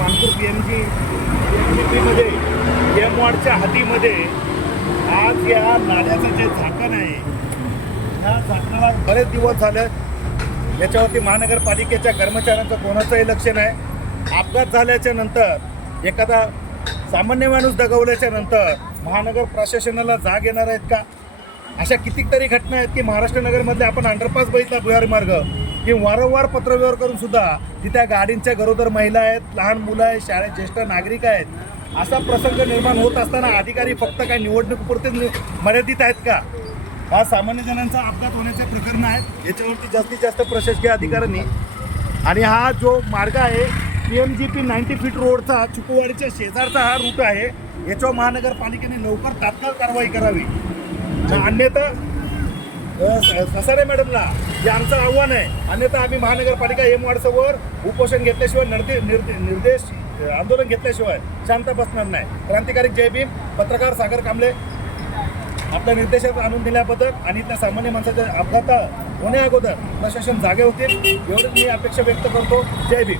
P M G पीमध्ये M वॉर्डच्या हातीमध्ये आज या नाल्याचं जे झाकण आहे या झाकणाला बरेच दिवस झाले. याच्यावरती महानगरपालिकेच्या कर्मचाऱ्यांचं कोणाचंही लक्ष नाही. अपघात झाल्याच्यानंतर एखादा सामान्य माणूस दगवल्याच्या नंतर महानगर प्रशासनाला जाग येणार आहेत का? अशा कितीतरी घटना आहेत की महाराष्ट्र नगरमधले आपण अंडरपास बघितला भुयारी मार्ग. की वारंवार पत्रव्यवहार करून सुद्धा तिथ्या गाडींच्या गरोदर महिला आहेत लहान मुलं आहेत शाळेत ज्येष्ठ नागरिक आहेत. असा प्रसंग निर्माण होत असताना अधिकारी फक्त काय निवडणुकीपुरते मर्यादित आहेत का? हा सामान्य जणांचा अपघात होण्याचे प्रकरण आहेत. याच्यावरती जास्तीत जास्त प्रशासकीय अधिकाऱ्यांनी आणि हा जो मार्ग आहे P M G P ninety feet रोडचा चिकूवाडीच्या शेजारचा हा रूट आहे. याच्यावर महानगरपालिकेने लवकर तात्काळ कारवाई करावी. अन्यथा ससारे मॅडमला हे आमचं आव्हान आहे. अन्यथा आम्ही महानगरपालिका एम वार्डसमोर उपोषण घेतल्याशिवाय निर्दे निर्दे निर्देश आंदोलन घेतल्याशिवाय शांत बसणार नाही. क्रांतिकारी जय भीम पत्रकार सागर कांबळे आपल्या निर्देशात आणून दिल्याबद्दल आणि त्या सामान्य माणसाच्या अपघात होण्या अगोदर प्रशासन जागे होतील एवढंच मी अपेक्षा व्यक्त करतो. जय भीम.